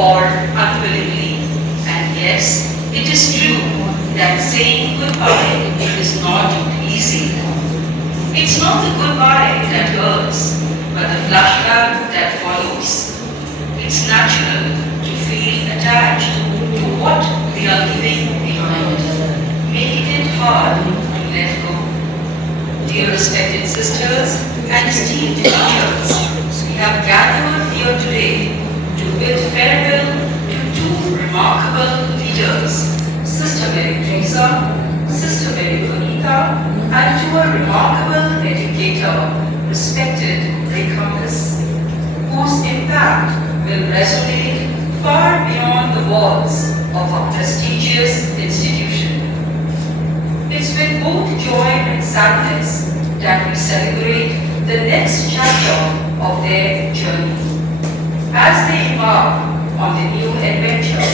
or unwillingly. And yes, it is true that saying goodbye is not easy. It's not the goodbye that hurts, but the flashback that follows. It's natural to feel attached to what we are leaving behind, making it hard to let go. Dear respected sisters and esteemed teachers, we have gathered here today to bid farewell to two remarkable leaders, Sister Mary Teresa, Sister Mary Bonita, and to a remarkable educator, respected Ray Compass, whose impact will resonate far beyond the walls of a prestigious institution. It's with both joy and sadness that we celebrate the next chapter of their journey. As they embark on the new adventure,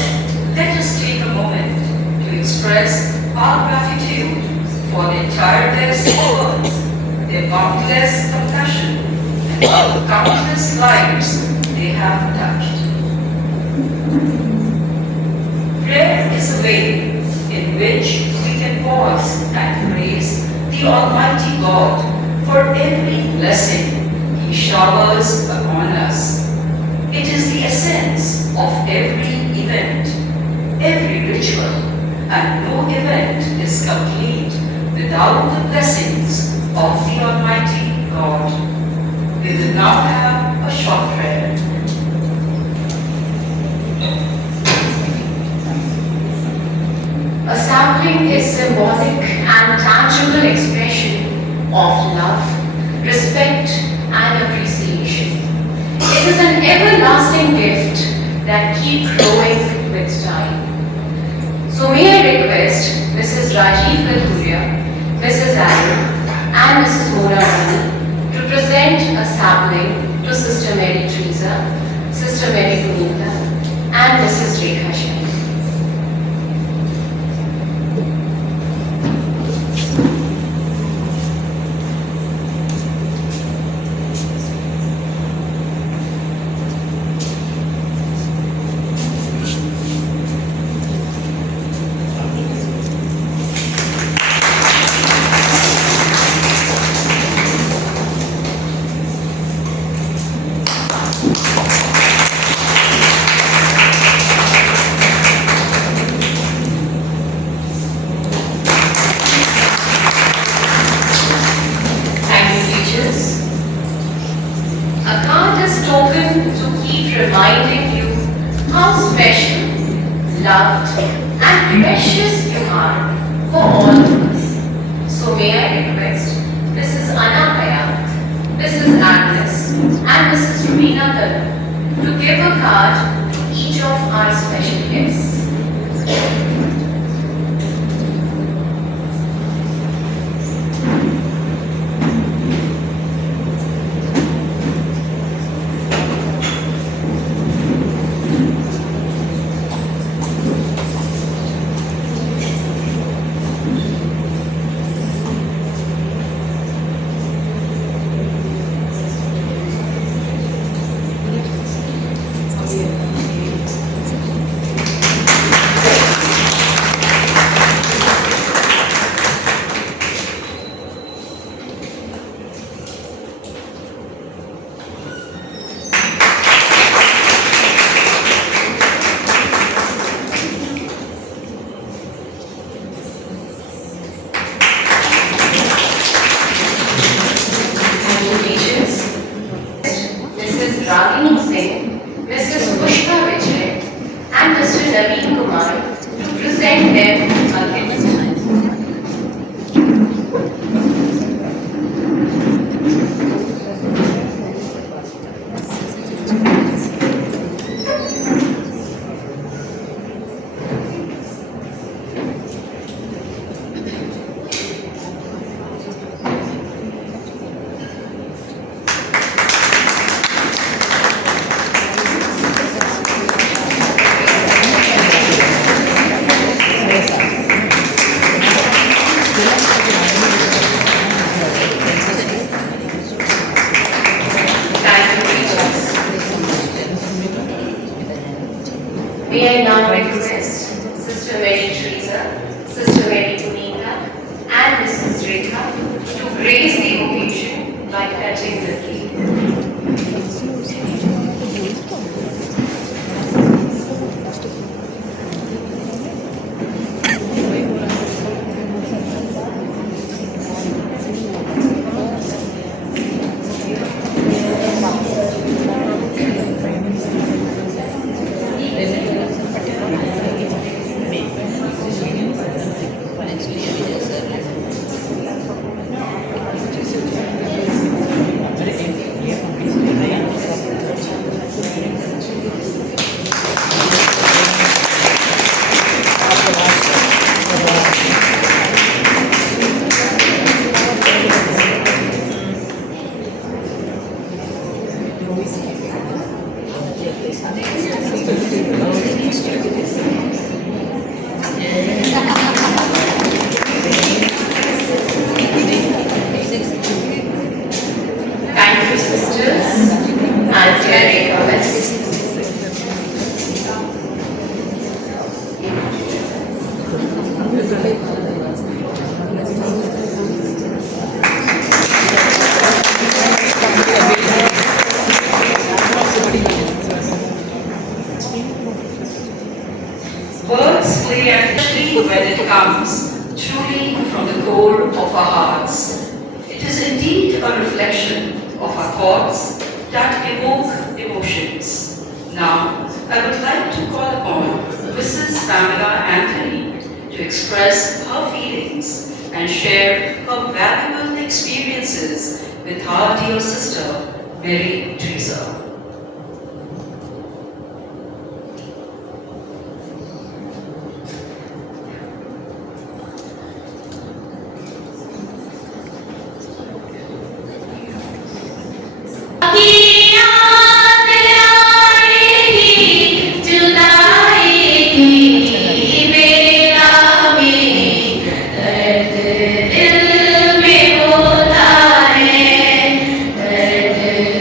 let us take a moment to express our gratitude for their tireless efforts, their boundless compassion, and the countless lives they have touched. Prayer is a way in which we can pause and praise the Almighty God for every blessing He showers upon us. It is the essence of every event, every ritual, and no event is complete without the blessings of the Almighty God. We will now have a short prayer. A sapling is symbolic and tangible expression of love, respect, and appreciation. It is an everlasting gift that keeps growing with time. So may I request Mrs. Rajiv Kathuria, Mrs. Allen, and Mrs. Mona Rani to present a sapling to Sister Mary Teresa, Sister Mary Bonita, and Mrs. Rekha Shah. A card is spoken to keep reminding you how special, loved, and precious you are for all of us. So may I request Mrs. Anna Hayat, Mrs. Agnes, and Mrs. Rubina Kalam to give a card to each of our special guests. May I now request Sister Mary Teresa, Sister Mary Punita, and Mrs. Rekha to grace the occasion by cutting the cake. Thank you, sisters, and dear Rekha. Words play an especially when it comes truly from the core of our hearts. It is indeed a reflection of our thoughts that evoke emotions. Now, I would like to call upon Mrs. Pamela Anthony to express her feelings and share her valuable experiences with our dear sister, Mary Teresa.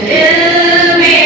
दिल में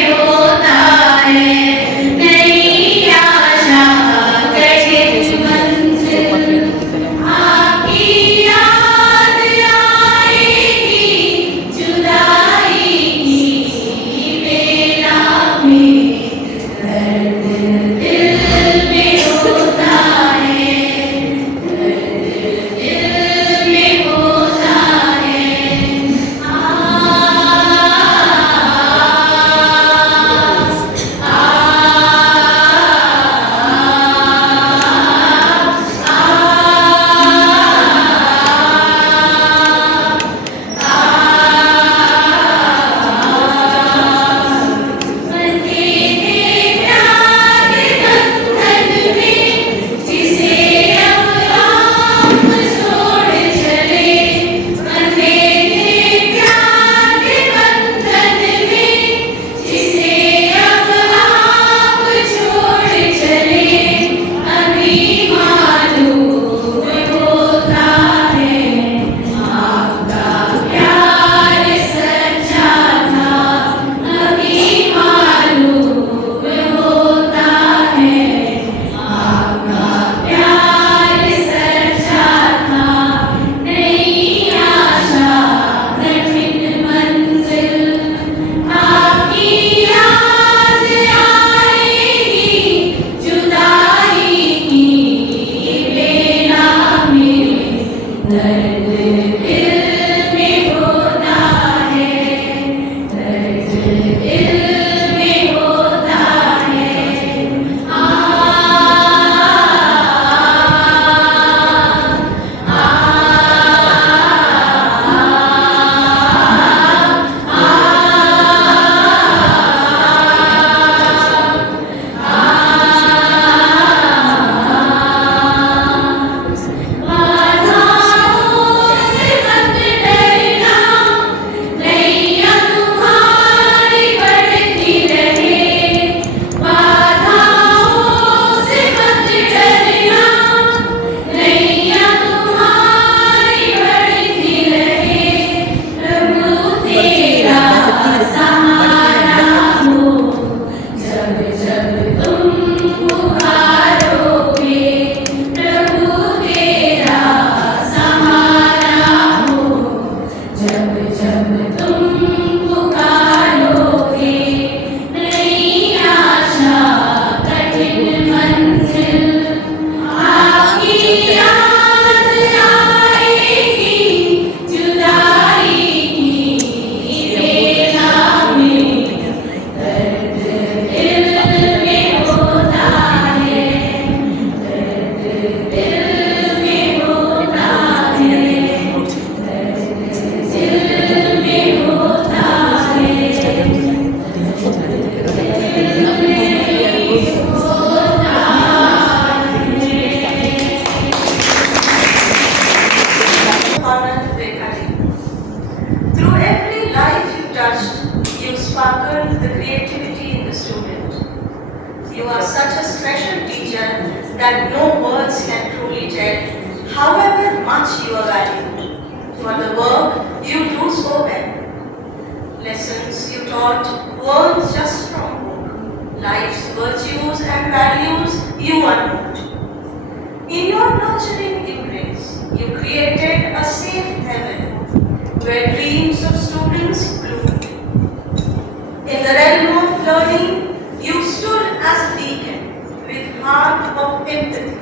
a special teacher that no words can truly tell, however much you are valued, for the work you do so well. Lessons you taught weren't just from book, life's virtues and values you unlocked. In your nurturing embrace, you created a safe heaven where dreams of students bloomed. In the realm of learning, you stood as a beacon with heart of empathy.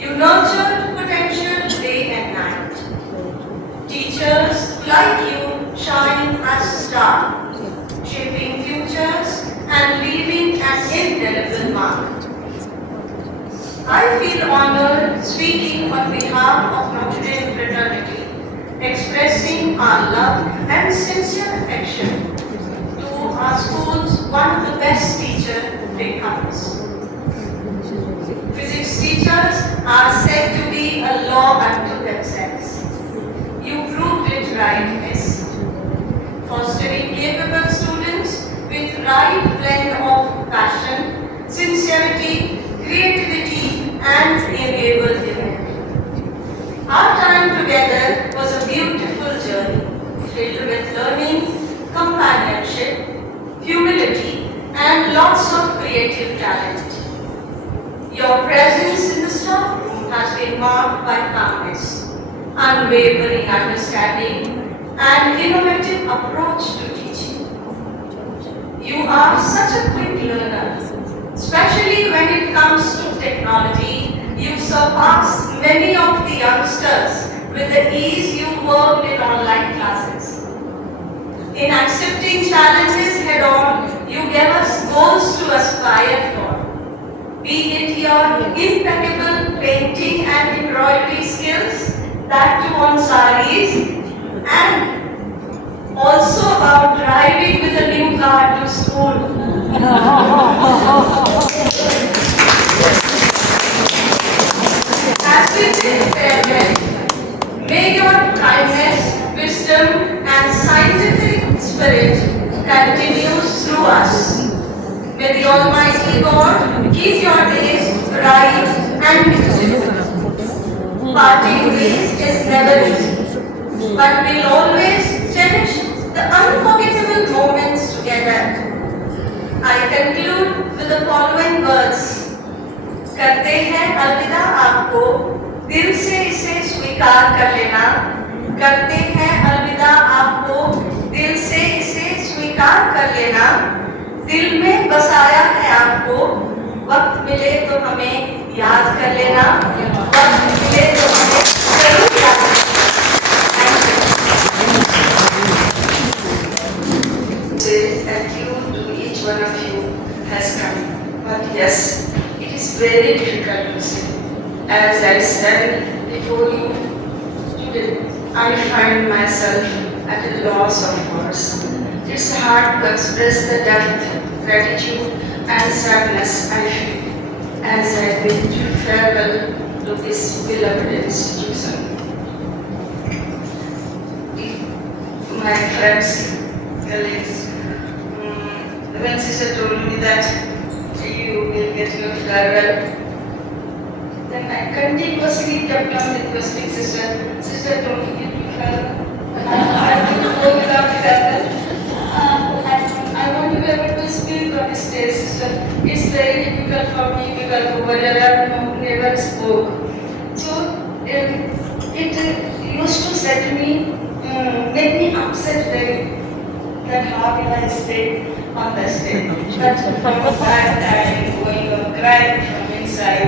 You nurtured potential day and night. Teachers like you shine as stars, shaping futures and leaving an indelible mark. I feel honored speaking on behalf of Notre Dame fraternity, expressing our love and sincere affection to our school's one of the best teachers in campus. Physics teachers are said to be a law unto themselves. You proved it right, miss. Fostering capable students with right blend of passion, sincerity, creativity, and amiable humor. Our time together was a beautiful journey, filled with learning, companionship, humility, and lots of creative talent. Your presence in the staff room has been marked by calmness, unwavering understanding, and innovative approach to teaching. You are such a quick learner, especially when it comes to technology. You surpass many of the youngsters with the ease you worked in online classes. In accepting challenges head on, you gave us goals to aspire for. Be it your impeccable painting and embroidery skills, that too on sarees, and also about driving with a new car to school. As we bid farewell, may your kindness, wisdom, and scientific spirit continues through us. May the Almighty God keep your days bright and beautiful. Parting ways is never easy, but we'll always cherish the unforgettable moments together. I conclude with the following words. करते हैं अलविदा आपको, दिल से इसे स्वीकार कर लेना। करते हैं अलविदा आपको, दिल से इसे स्वीकार कर लेना। दिल में बसाया है आपको, वक्त मिले तो हमें याद कर लेना। वक्त मिले तो हमें जरूर याद करना। Thank you to each one of you has come. But yes, it is very difficult to say. As I said before you, today I find myself at a loss of words. It's hard to express the depth, gratitude and sadness I feel as I bid farewell to this beloved institution. My friends, colleagues, when sister told me that you will get your farewell, then I continuously kept on requesting sister, don't give me farewell. I want to go without farewell. I want to be able to speak on the stage, sister. It's very difficult for me because over there I never spoke. So it used to set me, make me upset very, that how will I stay on the stage. But from that I am going on crying from inside.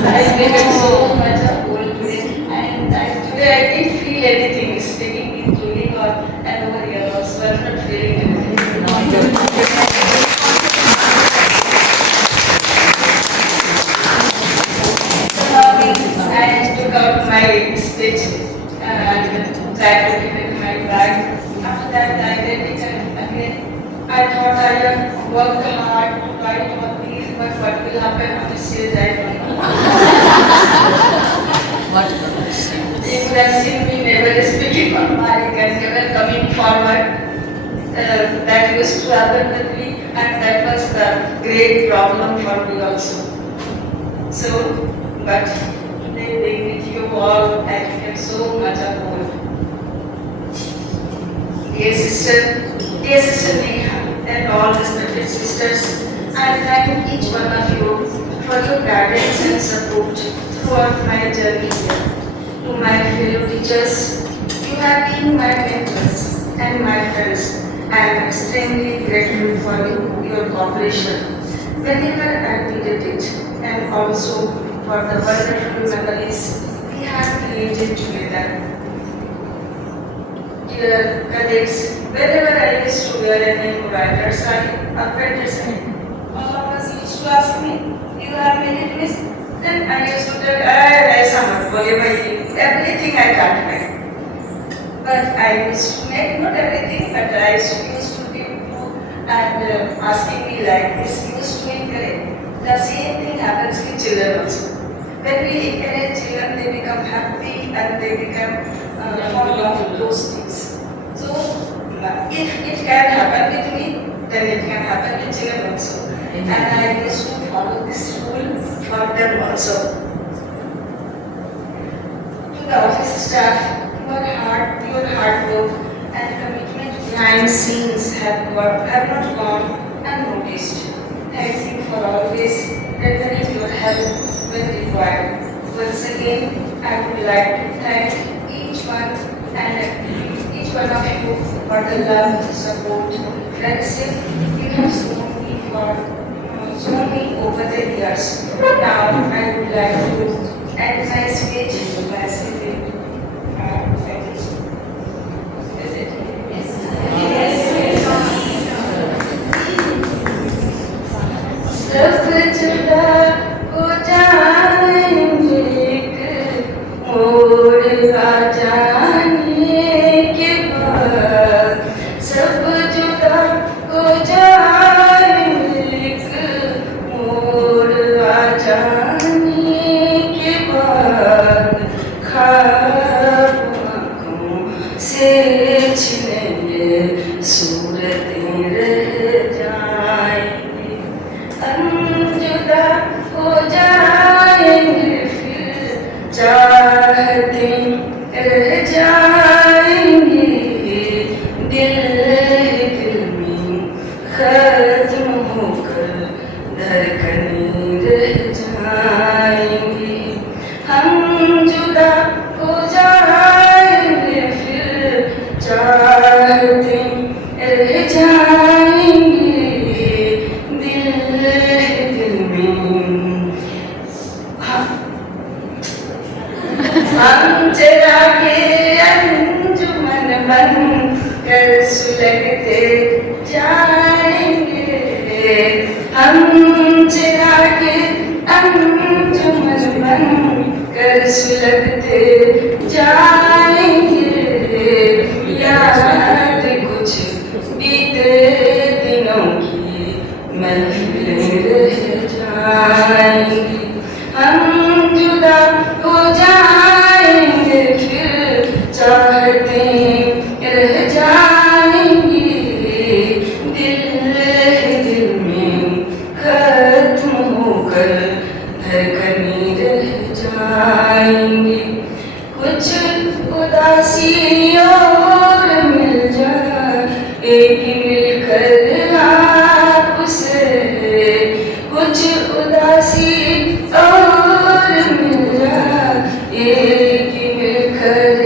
I feel so much of cold today. And today I didn't feel anything. It's taking me cooling on and over here also I'm not feeling anything. I took out my stitch and tried to keep it in my bag. After that I did it again. I thought I had worked hard to write all these, but what will happen on the stage I don't know. You would have seen me never speaking on mic and never coming forward. That used to happen with me, and that was the great great problem for me also. So, but today being with you all, I feel so much of hope. Dear sister Neha, and all respected sisters, I thank each one of you for your guidance and support throughout my journey here. To my fellow teachers, you have been my mentors and my friends. I am extremely grateful for your cooperation whenever I needed it, and also for the wonderful memories we have created together. Dear colleagues, whenever I used to wear an embroidered sari or printed sari, all of us used to ask me, "Do you have many dresses?" Then I used to tell, "ऐसा मत बोलिए भाई, everything I can't make." But I used to make not everything, but I used to give you and asking me like this, used to encourage. The same thing happens with children also. When we encourage children, they become happy and they become fond of those things. So, if it can happen with me, then it can happen with children also. And I used to follow this rule for them also. To the office staff, your hard work and commitment behind scenes have not gone unnoticed. Thank you for always rendering your help when required. Once again, I would like to thank each one of you for the love, support, friendship you have shown me over the years. Now, I would like to end my speech by saying, thank you. Is it? सब जुदा हो जाएंगे मोड़ आ जाने के बाद सब जुदा हो जाएंगे मोड़ आ जाने के बाद ख्वाब आँखों से छिनेंगे सूरतें रह जाएंगी हम जुदा हो जाएंगे फिर चाहते रह जाएंगे दिल में खत्म होकर धड़कनें रह जाएंगी हम जुदा हो जाएंगे फिर चाहते रह जाएंगे दिल में हम चिरागे अंजुमन बन कर सुलगते जाएंगे हम चिरागे अंजुमन बन कर सुलगते जाएंगे याद कुछ बीते दिनों की महफिलें रह जाएंगी हम जुदा हो जाएंगे फिर चाहते रह जाएंगे दिल में खत्म होकर धड़कनें रह जाएंगी कुछ उदासी और मिल जाए मिलकर आपसे कुछ उदासी और मिल जाए मिलकर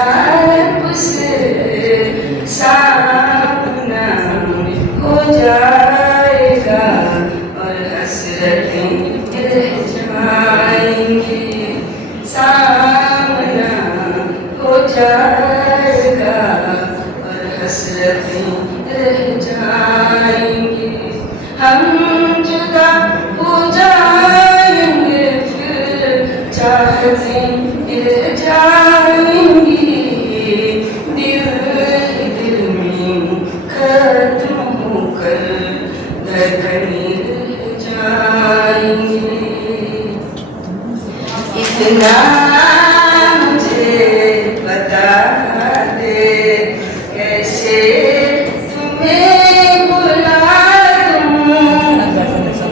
आपसे सामना हो जाएगा और हसरतें रह जाएंगी सामना हो जाएगा और हसरतें रह जाएंगी हम जुदा हो जाएंगे फिर चाहते रह जाएंगी दिल में खत्म होकर धड़कनें रह जाएंगी इतना मुझे बता दे कैसे तुम्हें बुला दूं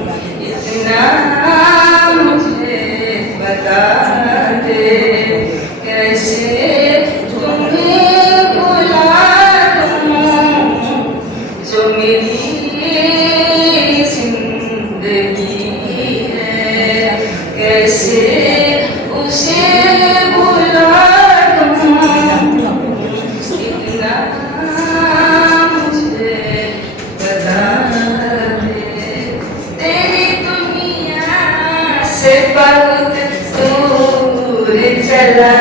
चला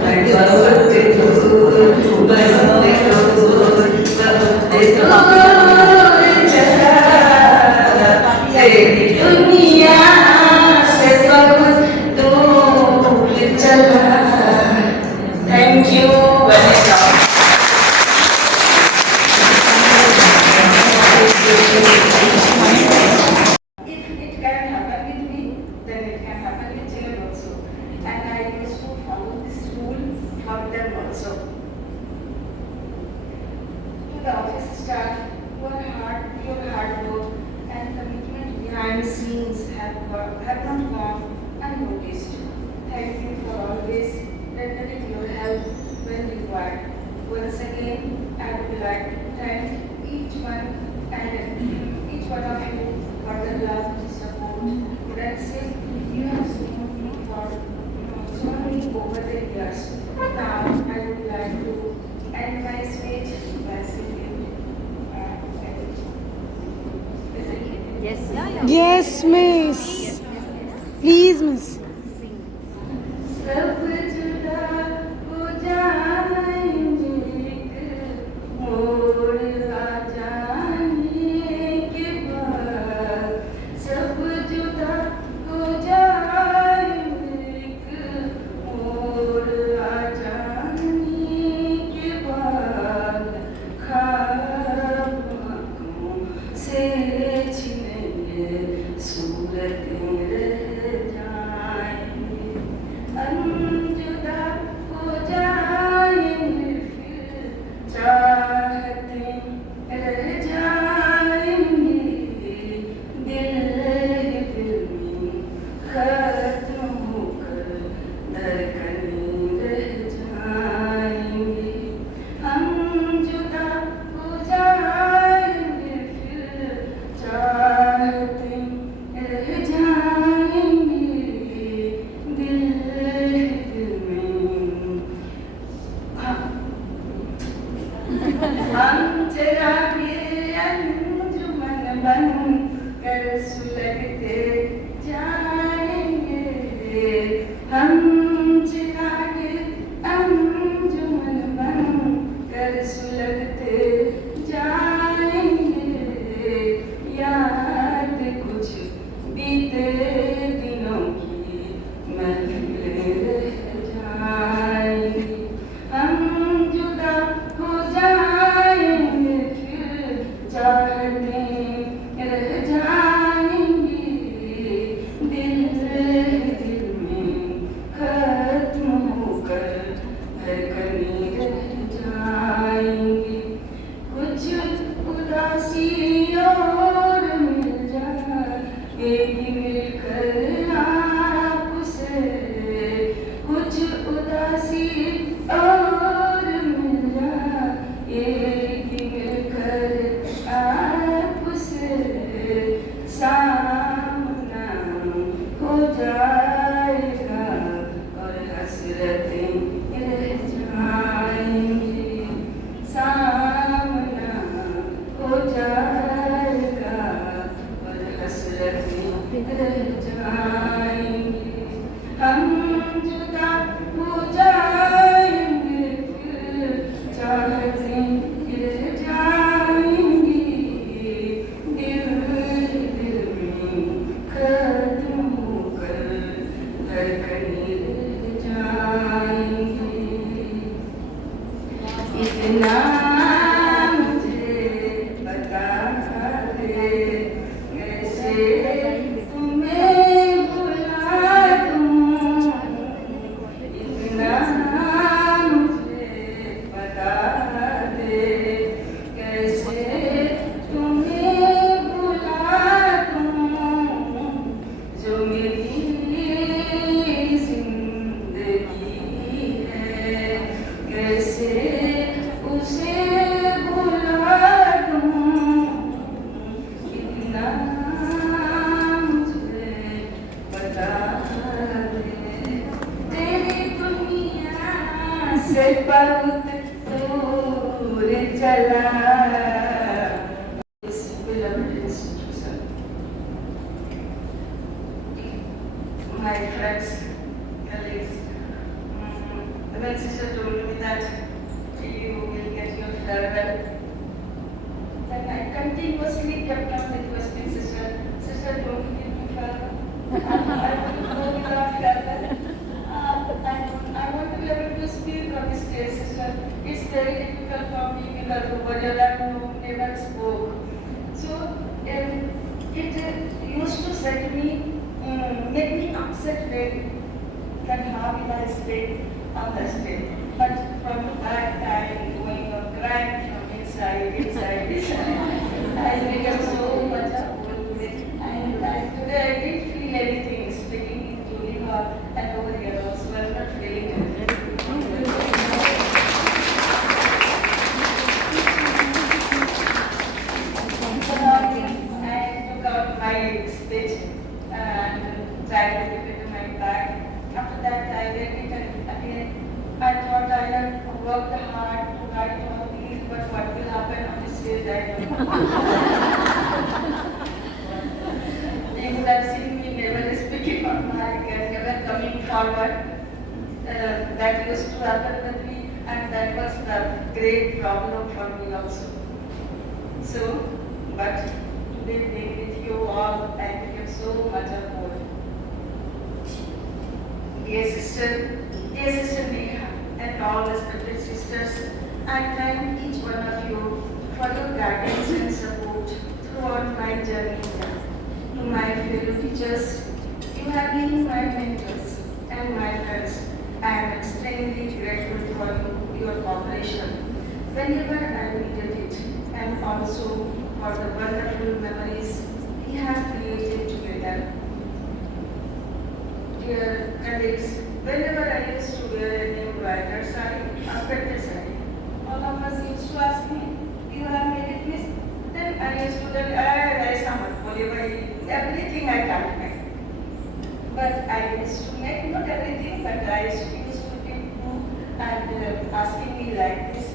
मैं बहुत दूर चला तेरी दुनिया से बहुत दूर चला. Thank you very much. If it can happen with me, then it can happen with children also. And I used to follow this rule for them also. To the office staff, your hard work and commitment behind the scenes have not gone unnoticed. Thank you for always rendering your help when required. Once again, I would like to thank each one of you for the love and support. Would I say you have seen me for so many over the years. Now I would like to end my speech by singing. Yes, miss. Please, miss. सब जुदा हो जाएंगे एक मोड़ आ जाने के बाद. सब जुदा हो जाएंगे एक मोड़ आ जाने के बाद. ख्वाब आँखों से छिनेंगे सूरतें रह जाएंगे. हम जुदा हो जाएंगे फिर चाहते रह जाएंगे. दिल में खत्म होकर धड़कनें रह जाएंगे. हम जुदा हो जाएंगे फिर चाहते रह जाएंगे. दिल में हम चिरागे अंजुमन बन कर सुलगते जाएंगे. हम चिरागे अंजुमन बन कर सुलगते जाएंगे. याद कुछ बीते दिनों की महफिलें रह जाएंगी. हम जुदा हो जाएंगे फिर चाहते रह जाएंगे. दिल में खत्म होकर धड़कनें रह जाएंगी. कुछ उदासी और मिल जाएगी मिलकर आपसे. कुछ उदासी और मिल जाएगी मिलकर आपसे. सामना हो जाएगा और हसरतें रह जाएंगी. सामना हो जाएगा और हसरतें रह जाएंगी. हम जुदा हो जाएंगे फिर चाहते रह जाएंगे. दिल में खत्म होकर धड़कनें रह जाएंगी. इतना मुझे बता दे कैसे तुम्हें भुला दूं. इतना मुझे बता दे कैसे तुम्हें भुला दूं. जो मेरी जिंदगी है कैसे उसे भुला दूं. इतना मुझे बता दे तेरी दुनिया से बहुत दूर चला. This beloved institution, my friends, colleagues, used to say to me, make me upset really, that how will I sleep on the stage. But from the back, I going on crying from inside. I became so much affected. And today I didn't feel anything speaking to Liva and over here also. I'm not feeling anything. So now I took out my speech and tried to keep it in my bag. After that, I read it and again. I thought I had worked hard to write all these, but what will happen on the stage, I don't know. They would have seen me never speaking on mic and never coming forward. That used to happen with me, and that was the great problem for me also. So, but today being with you all, I became so much of more. Dear Sister Neha, and all respected sisters, I thank each one of you for your guidance and support throughout my journey here. To my fellow teachers, you have been my mentors and my friends. I am extremely grateful for your cooperation whenever I needed it, and also for the wonderful memories we have created together. Dear colleagues, whenever I used to wear a new brighter sari or better sari, all of us used to ask me, you have made it, miss? Then I used to tell, everything I can't make. But I used to make, not everything, but I used to give you and asking me like this,